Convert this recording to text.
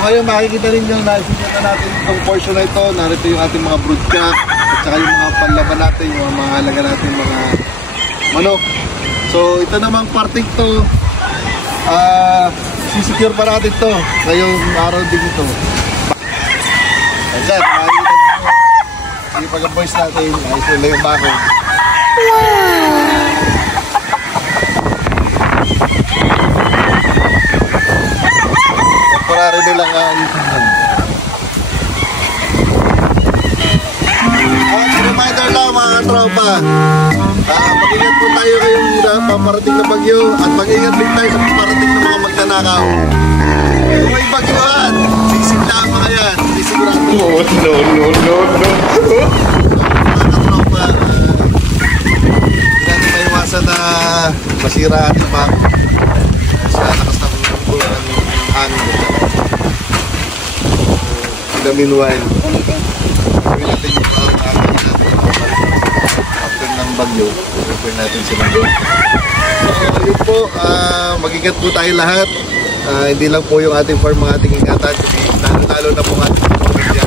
ngayon makikita rin yung naisipan na natin itong portion na ito. Narito yung ating mga broodcock at saka yung mga panlaban natin, yung mga halaga natin mga manok. So ito namang parting to, sisecure pa natin to ngayong araw din ito. Ayan sir, makikita nyo yung pag-voice natin, ayos nila yung bako. Temporary nilang itingan. Reminder lang mga tropa, mag-ingat po tayo ngayong paparating na bagyo at mag-ingat din tayo sa paparating na mga magnanakaw. Kung may bagyuhan, sisig lang mga yan, sisigurado. No. Mga tropa, hindi natin maiwasan na masira ating bako sa lakas ng hangin. In the meanwhile, gawin natin yung after ng bagyo, prepare natin sila. So yun po, mag-ingat po tayo lahat. Hindi lang po yung ating farm, mga ating ingatan, lalo na po ating pamilya.